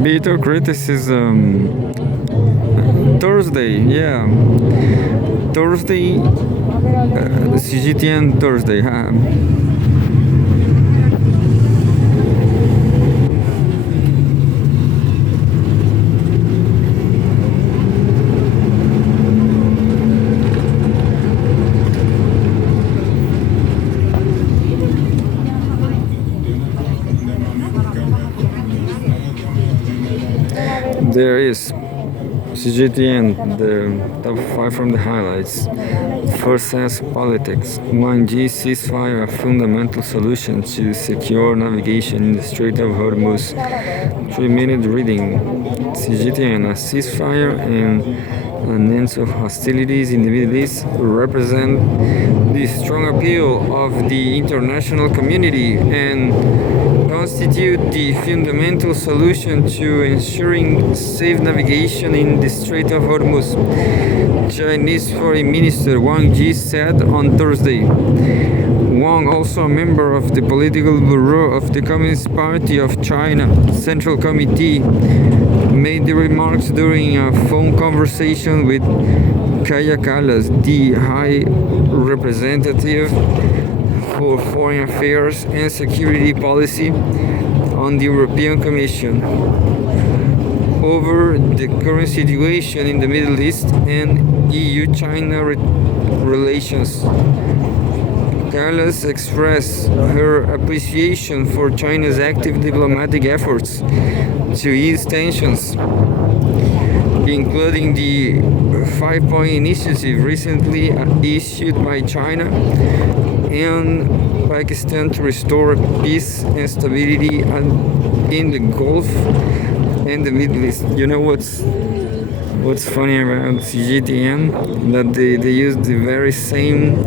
Bitter criticism. Thursday, yeah. Thursday, Cgtn Thursday. Huh? There is Cgtn, the top 5 from the highlights. First says politics. 1G ceasefire, a fundamental solution to secure navigation in the Strait of Hormuz. 3-minute reading. Cgtn, a ceasefire and an end of hostilities in the Middle East represent the strong appeal of the international community and constitute the fundamental solution to ensuring safe navigation in the Strait of Hormuz, Chinese Foreign Minister Wang Yi said on Thursday. Wang, also a member of the Political Bureau of the Communist Party of China Central Committee, made the remarks during a phone conversation with Kaja Kallas, the High Representative for Foreign Affairs and Security Policy on the European Commission, over the current situation in the Middle East and EU-China relations. Kallas expressed her appreciation for China's active diplomatic efforts to ease tensions, including the 5-point initiative recently issued by China and Pakistan to restore peace and stability in the Gulf and the Middle East. You know what's funny about Cgtn? That they use the very same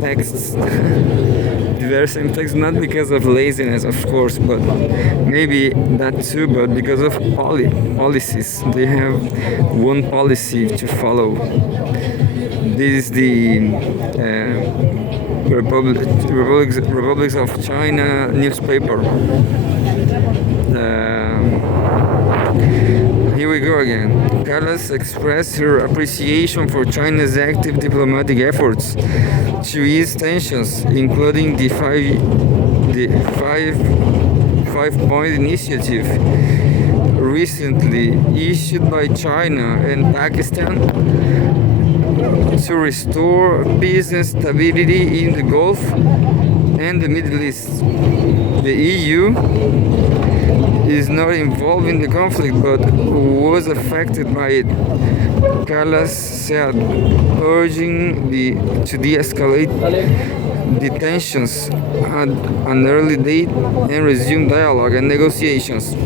texts. The very same text, not because of laziness, of course, but maybe that too, but because of policies. They have one policy to follow. This is the Republics of China newspaper. Here we go again. Kallas expressed her appreciation for China's active diplomatic efforts to ease tensions, including the five-point initiative recently issued by China and Pakistan to restore peace and stability in the Gulf and the Middle East. The EU is not involved in the conflict but was affected by it, Kallas said, urging to de-escalate the tensions at an early date and resume dialogue and negotiations.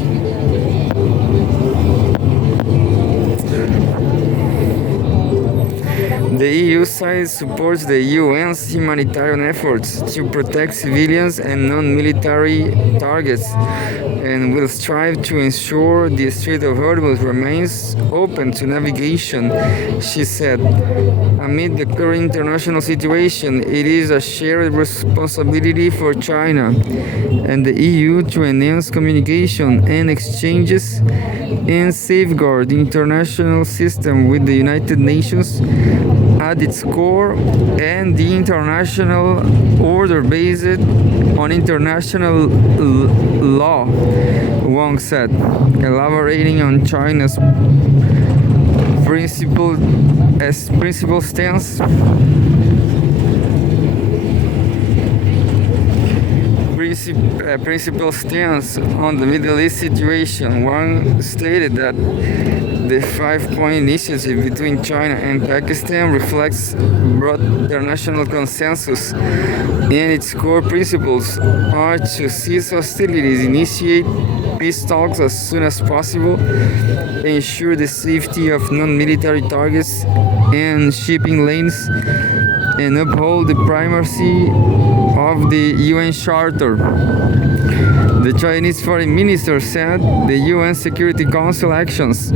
The EU side supports the UN's humanitarian efforts to protect civilians and non-military targets and will strive to ensure the Strait of Hormuz remains open to navigation, she said. Amid the current international situation, it is a shared responsibility for China and the EU to enhance communication and exchanges and safeguard the international system with the United Nations at its core and the international order based on international law, Wang said, elaborating on China's principled stance on the Middle East situation. Wang stated that the 5-point initiative between China and Pakistan reflects broad international consensus, and its core principles are to cease hostilities, initiate peace talks as soon as possible, ensure the safety of non-military targets and shipping lanes, and uphold the primacy of the UN Charter. The Chinese Foreign Minister said the UN Security Council actions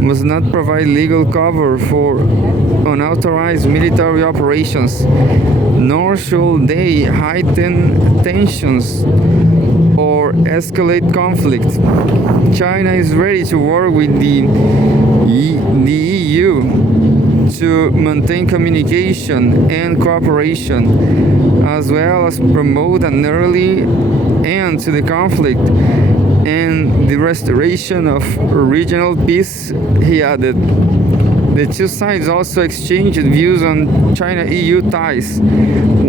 must not provide legal cover for unauthorized military operations, nor should they heighten tensions or or escalate conflict. China is ready to work with the EU to maintain communication and cooperation, as well as promote an early end to the conflict and the restoration of regional peace, he added. The two sides also exchanged views on China-EU ties.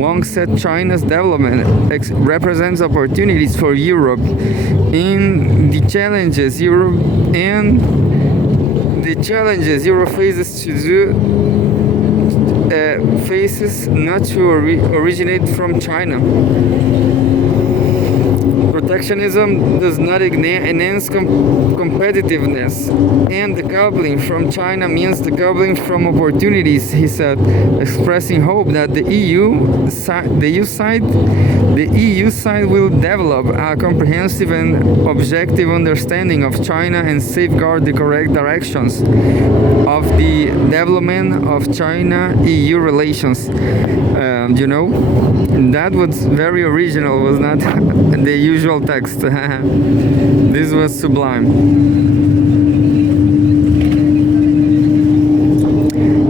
Wang said China's development represents opportunities for Europe and the challenges Europe faces not to originate from China. Protectionism does not enhance competitiveness, and decoupling from China means decoupling from opportunities, he said, expressing hope that the EU side will develop a comprehensive and objective understanding of China and safeguard the correct directions of the development of China-EU relations. That was very original, was not the usual text. This was sublime.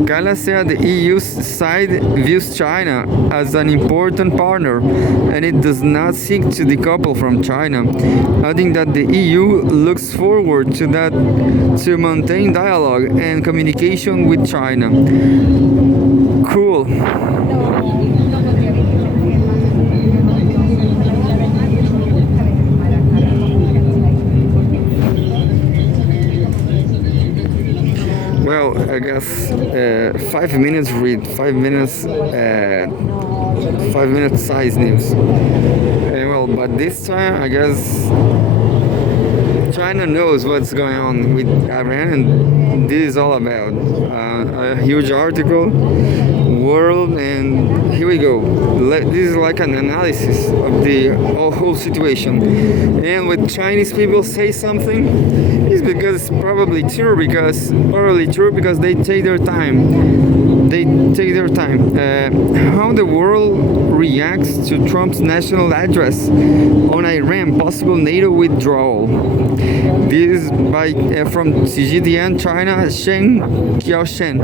Kala said the EU side views China as an important partner and it does not seek to decouple from China, adding that the EU looks forward to maintain dialogue and communication with China. Cool. Well, I guess 5 minutes read, 5 minutes, 5 minute size news. But this time I guess China knows what's going on with Iran, and this is all about a huge article, world, and here we go. This is like an analysis of the whole situation. And when Chinese people say something, it's because probably true because they take their time. How the world reacts to Trump's national address on Iran possible NATO withdrawal. This is from Cgtn China, Shen Qiaoshen.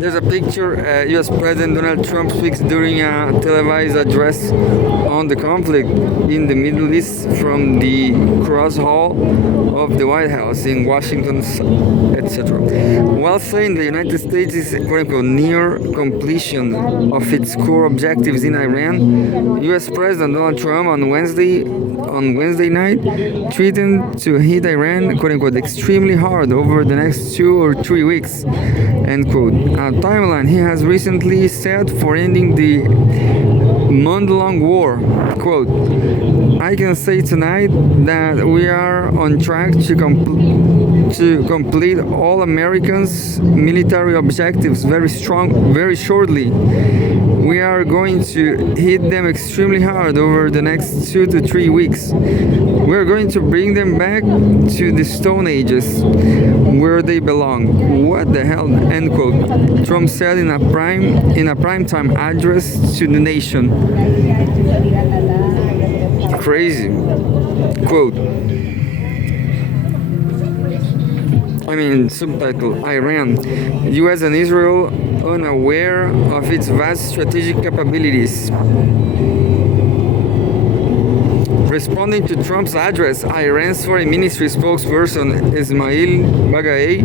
There's a picture. U.S. President Donald Trump speaks during a televised address on the conflict in the Middle East from the cross hall of the White House in Washington, etc. While saying the United States is quote-unquote near completion of its core objectives in Iran, U.S. President Donald Trump on Wednesday night threatened to hit Iran quote-unquote extremely hard over the next 2 or 3 weeks, end quote. A timeline he has recently set for ending the month-long war. Quote, I can say tonight that we are on track to complete all Americans' military objectives very shortly. We are going to hit them extremely hard over the next 2 to 3 weeks. We are going to bring them back to the Stone Ages, where they belong. What the hell? End quote. Trump said in a primetime address to the nation. Crazy. Quote. Subtitle, Iran, US and Israel unaware of its vast strategic capabilities. Responding to Trump's address, Iran's foreign ministry spokesperson Ismail Baghaei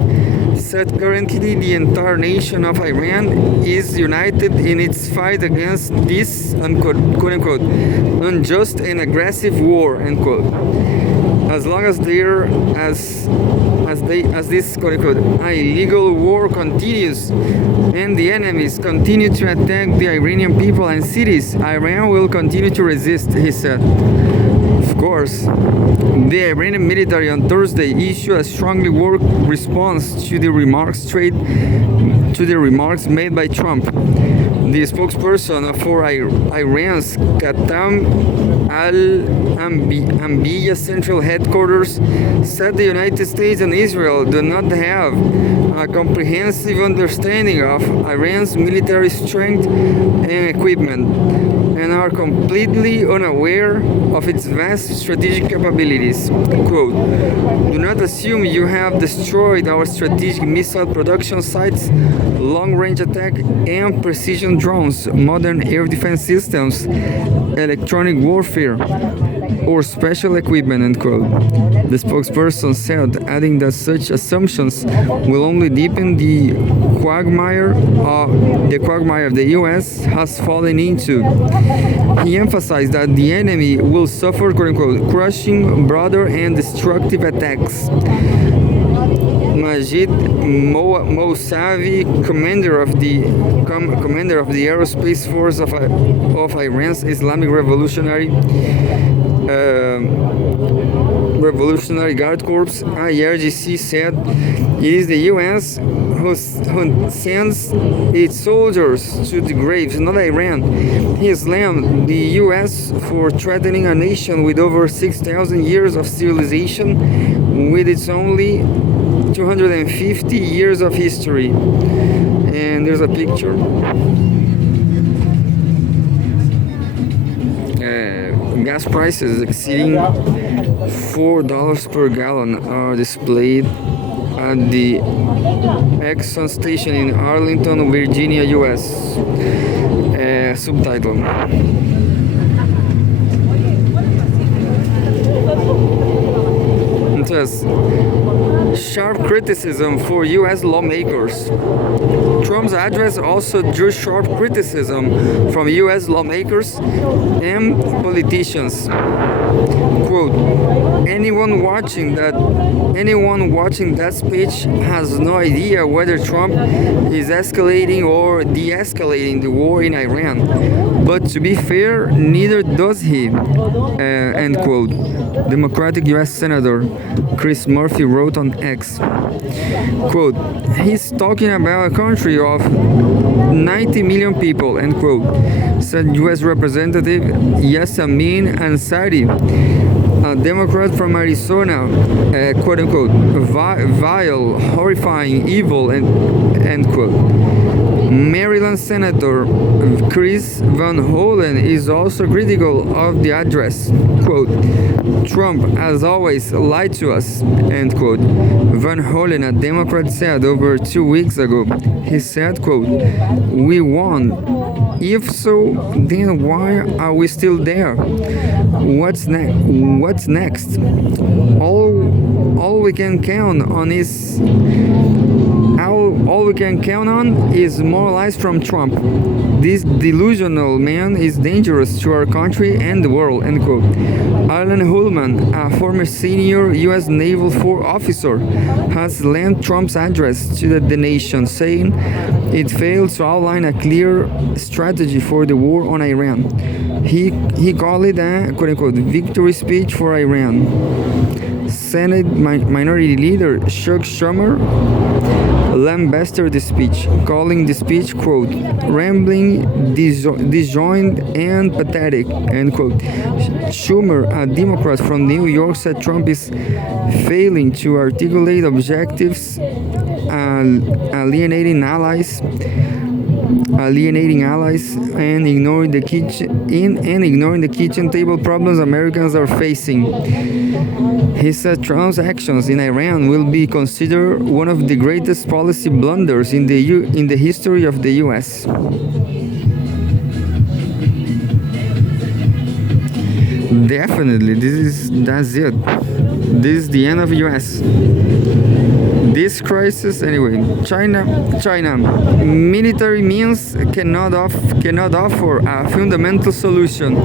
said currently the entire nation of Iran is united in its fight against this quote-unquote unjust and aggressive war, end quote. As long as this quote-unquote illegal war continues and the enemies continue to attack the Iranian people and cities, Iran will continue to resist, he said. Of course, the Iranian military on Thursday issued a strongly worded response to the remarks made by Trump. The spokesperson for Iran's Qatam al-Anbiya Central Headquarters said the United States and Israel do not have a comprehensive understanding of Iran's military strength and equipment, and are completely unaware of its vast strategic capabilities. Quote, do not assume you have destroyed our strategic missile production sites, long-range attack and precision drones, modern air defense systems, electronic warfare, or special equipment, end quote. The spokesperson said, adding that such assumptions will only deepen the quagmire the U.S. has fallen into. He emphasized that the enemy will suffer, quote unquote, crushing, broader, and destructive attacks. Majid Mousavi, commander of the Aerospace Force of Iran's Islamic Revolutionary Guard Corps, IRGC, said it is the U.S. who sends its soldiers to the graves, not Iran. He slammed the U.S. for threatening a nation with over 6,000 years of civilization with its only 250 years of history. And there's a picture. Gas prices exceeding $4 per gallon are displayed at the Exxon station in Arlington, Virginia, U.S. Subtitle. It says, sharp criticism for U.S. lawmakers. Trump's address also drew sharp criticism from U.S. lawmakers and politicians. Quote, anyone watching that speech has no idea whether Trump is escalating or de-escalating the war in Iran. But to be fair, neither does he. End quote. Democratic U.S. Senator Chris Murphy wrote on X. Quote, he's talking about a country of 90 million people, end quote, said U.S. Representative Yasamin Ansari, a Democrat from Arizona, quote unquote, vile, horrifying, evil, end quote. Maryland Senator Chris Van Hollen is also critical of the address. Quote, Trump has always lied to us, end quote. Van Hollen, a Democrat, said over 2 weeks ago. He said, quote, we won. If so, then why are we still there? What's next? All we can count on is more lies from Trump. This delusional man is dangerous to our country and the world, end quote. Alan Hullman, a former senior U.S. Naval Force officer, has slammed Trump's address to the nation, saying it failed to outline a clear strategy for the war on Iran. He called it a, quote unquote, victory speech for Iran. Senate Minority Leader Chuck Schumer lambasted the speech, calling the speech, quote, rambling, disjointed, and pathetic, end quote. Schumer, a Democrat from New York, said Trump is failing to articulate objectives, alienating allies, and ignoring the kitchen table problems Americans are facing. He said Trump's actions in Iran will be considered one of the greatest policy blunders in the history of the U.S. Definitely, that's it. This is the end of U.S. This crisis, anyway. China. Military means cannot offer a fundamental solution.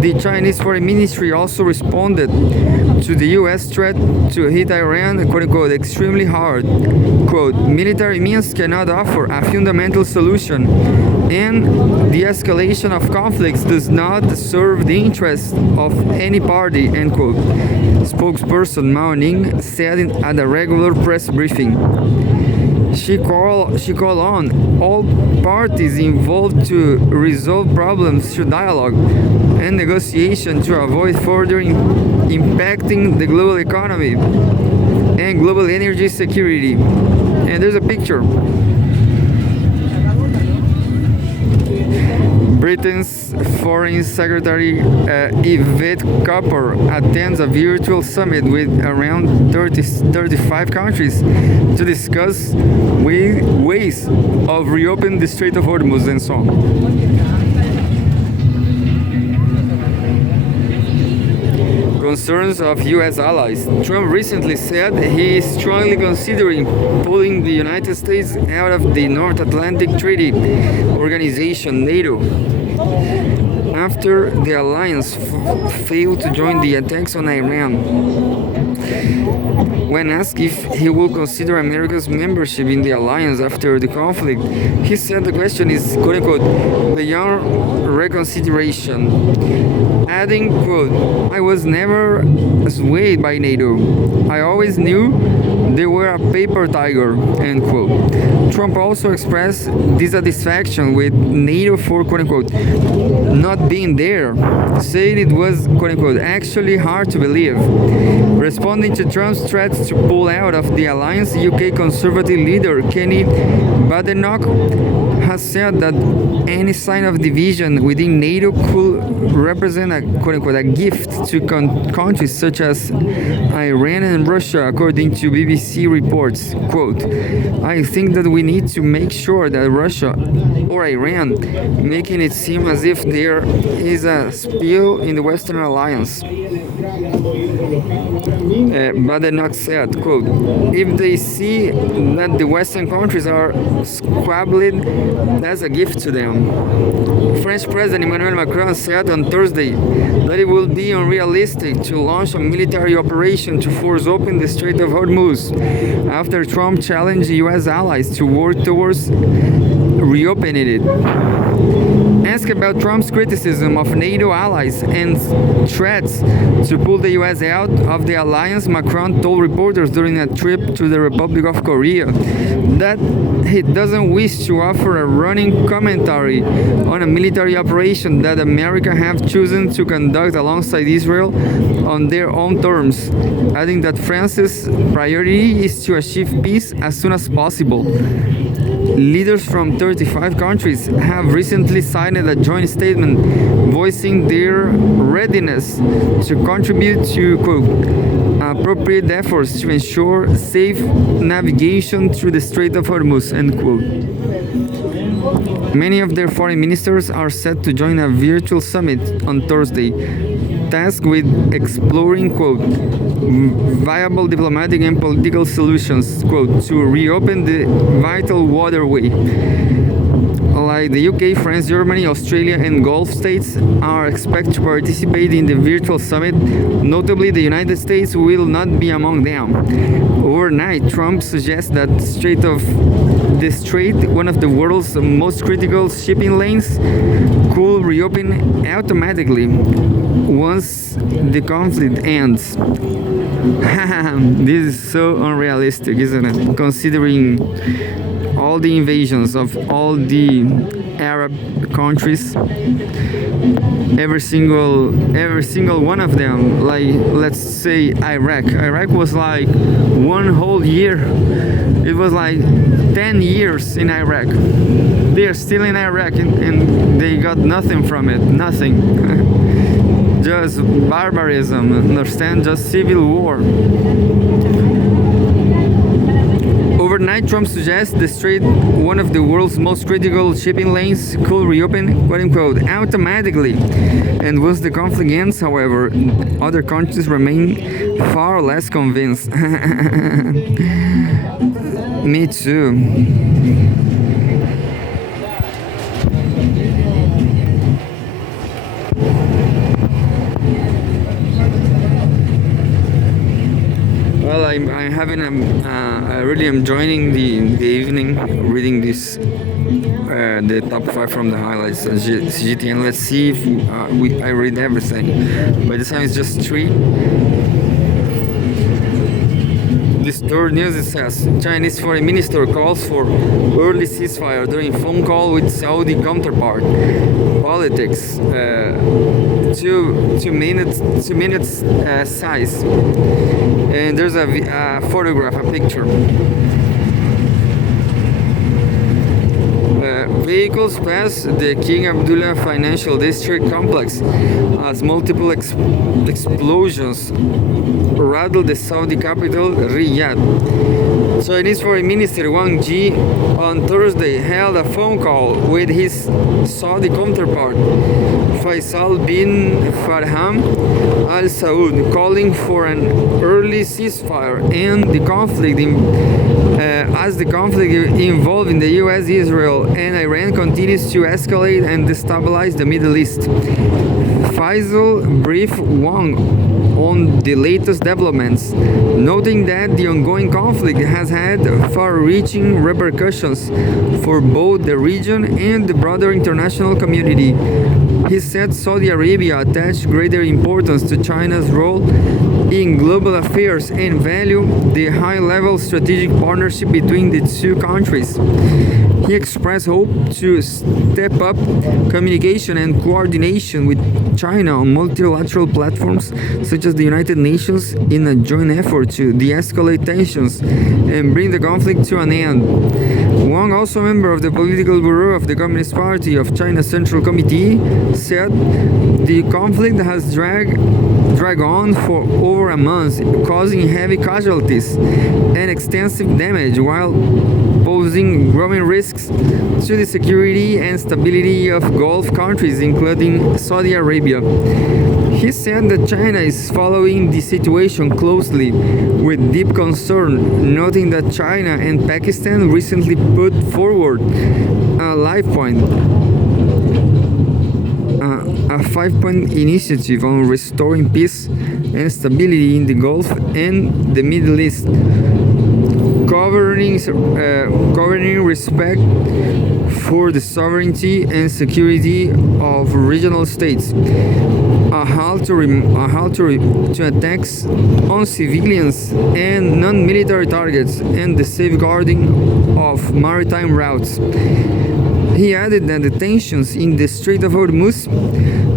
The Chinese Foreign Ministry also responded to the U.S. threat to hit Iran, quote unquote, extremely hard. Quote, military means cannot offer a fundamental solution, and the escalation of conflicts does not serve the interests of any party, end quote. Spokesperson Mao Ning said at a regular press briefing. She called on all parties involved to resolve problems through dialogue and negotiation to avoid further impacting the global economy and global energy security. And there's a picture. Britain's Foreign Secretary Yvette Cooper attends a virtual summit with around 35 countries to discuss ways of reopening the Strait of Hormuz and so on. Concerns of U.S. allies. Trump recently said he is strongly considering pulling the United States out of the North Atlantic Treaty Organization, NATO, after the alliance failed to join the attacks on Iran. When asked if he will consider America's membership in the alliance after the conflict, he said the question is, quote unquote, beyond reconsideration, adding, quote, I was never swayed by NATO. I always knew they were a paper tiger, end quote. Trump also expressed dissatisfaction with NATO for, quote unquote, not being there, saying it was, quote unquote, actually hard to believe. Responding to Trump's threats to pull out of the alliance, UK Conservative leader Kenny Badenoch has said that any sign of division within NATO could represent a, quote unquote, a gift to countries such as Iran and Russia, according to BBC reports. Quote, I think that we need to make sure that Russia or Iran, making it seem as if there is a spill in the Western alliance. Badenoch said, quote, if they see that the Western countries are squabbling, that's a gift to them. French President Emmanuel Macron said on Thursday that it will be unrealistic to launch a military operation to force open the Strait of Hormuz after Trump challenged U.S. allies to work towards reopening it. Asked about Trump's criticism of NATO allies and threats to pull the U.S. out of the alliance, Macron told reporters during a trip to the Republic of Korea that he doesn't wish to offer a running commentary on a military operation that America have chosen to conduct alongside Israel on their own terms, adding that France's priority is to achieve peace as soon as possible. Leaders from 35 countries have recently signed a joint statement voicing their readiness to contribute to, quote, appropriate efforts to ensure safe navigation through the Strait of Hormuz, end quote. Many of their foreign ministers are set to join a virtual summit on Thursday, tasked with exploring, quote, viable diplomatic and political solutions, quote, to reopen the vital waterway. Like the UK, France, Germany, Australia, and Gulf states are expected to participate in the virtual summit. Notably, the United States will not be among them. Overnight, Trump suggests that the strait, one of the world's most critical shipping lanes, could reopen automatically once the conflict ends. This is so unrealistic, isn't it? Considering all the invasions of all the Arab countries, every single one of them, like let's say Iraq was like one whole year. It was like 10 years in Iraq. They are still in Iraq and they got nothing from it, nothing. Just barbarism, understand? Just civil war. Overnight, Trump suggests the strait, one of the world's most critical shipping lanes, could reopen, quote unquote, automatically. And once the conflict ends, however, other countries remain far less convinced. Me too. Well, I'm having I really am enjoying the evening reading this the top 5 from the highlights on Cgtn. Let's see if I read everything. By this time it's just 3. The disturbed news, it says Chinese foreign minister calls for early ceasefire during phone call with Saudi counterpart. Politics. 2 minutes size. And there's a photograph, a picture. Vehicles pass the King Abdullah Financial District complex as multiple explosions rattle the Saudi capital, Riyadh. Chinese Foreign Minister Wang Yi on Thursday held a phone call with his Saudi counterpart, Faisal bin Farham Al Saud, calling for an early ceasefire and the conflict as the conflict involving the US, Israel, and Iran continues to escalate and destabilize the Middle East. Faisal briefed Wang on the latest developments, noting that the ongoing conflict has had far-reaching repercussions for both the region and the broader international community. He said Saudi Arabia attached greater importance to China's role in global affairs and value the high-level strategic partnership between the two countries. He expressed hope to step up communication and coordination with China on multilateral platforms such as the United Nations in a joint effort to de-escalate tensions and bring the conflict to an end. Wang, also a member of the Political Bureau of the Communist Party of China's Central Committee, said the conflict has dragged on for over a month, causing heavy casualties and extensive damage while posing growing risks to the security and stability of Gulf countries, including Saudi Arabia. He said that China is following the situation closely with deep concern, noting that China and Pakistan recently put forward a five-point initiative on restoring peace and stability in the Gulf and the Middle East, governing respect for the sovereignty and security of regional states, a halt to attacks on civilians and non-military targets, and the safeguarding of maritime routes. He added that the tensions in the Strait of Hormuz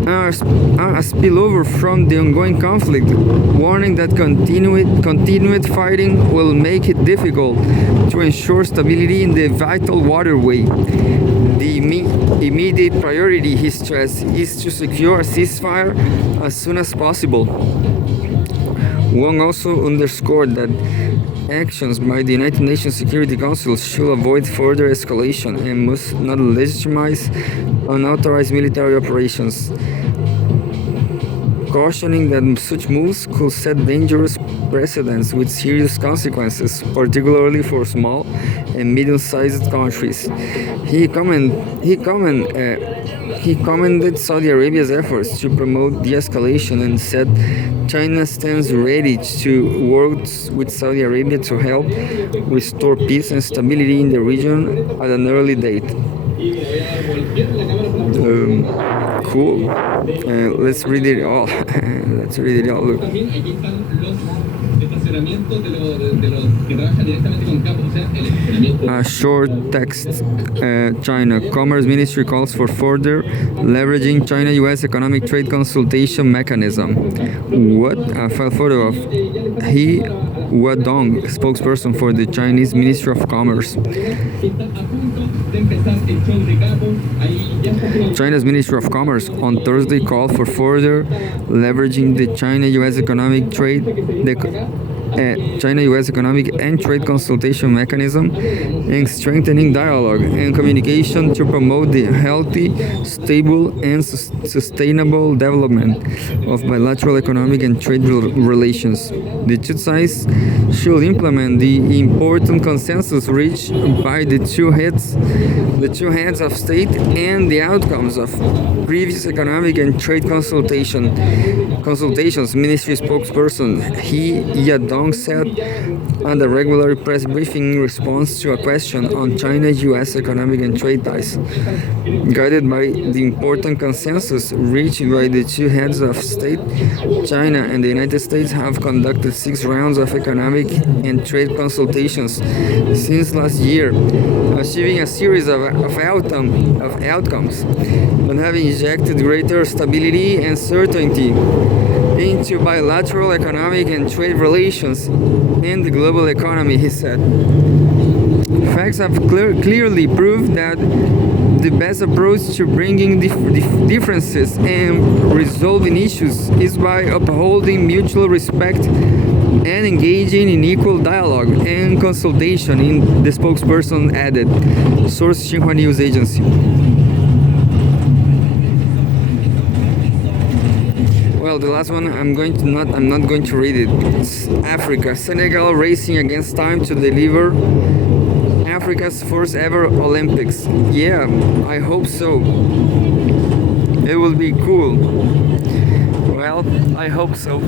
are a spillover from the ongoing conflict, warning that continued fighting will make it difficult to ensure stability in the vital waterway. The immediate priority, he stressed, is to secure a ceasefire as soon as possible. Wang also underscored that actions by the United Nations Security Council should avoid further escalation and must not legitimize unauthorized military operations, cautioning that such moves could set dangerous precedents with serious consequences, particularly for small and medium-sized countries. He commended Saudi Arabia's efforts to promote de-escalation and said China stands ready to work with Saudi Arabia to help restore peace and stability in the region at an early date. Cool. Let's read it all. Let's read it all. Look. A short text. China Commerce Ministry calls for further leveraging China-US economic trade consultation mechanism. What? A file photo of He Wadong, spokesperson for the Chinese Ministry of Commerce. China's Ministry of Commerce on Thursday called for further leveraging the China-US economic trade China-US economic and trade consultation mechanism and strengthening dialogue and communication to promote the healthy, stable, and sustainable development of bilateral economic and trade relations. The two sides should implement the important consensus reached by the two heads of state and the outcomes of previous economic and trade consultations. Ministry spokesperson He Yadong Wang said at a regular press briefing in response to a question on China-US economic and trade ties. Guided by the important consensus reached by the two heads of state, China and the United States have conducted 6 rounds of economic and trade consultations since last year, achieving a series of outcomes that have injected greater stability and certainty into bilateral economic and trade relations and the global economy, he said. Facts have clearly proved that the best approach to bringing differences and resolving issues is by upholding mutual respect and engaging in equal dialogue and consultation, the spokesperson added, source Xinhua News Agency. Well, the last one I'm not going to read it. It's Africa. Senegal racing against time to deliver Africa's first ever Olympics. Yeah, I hope so. It will be cool. Well, I hope so.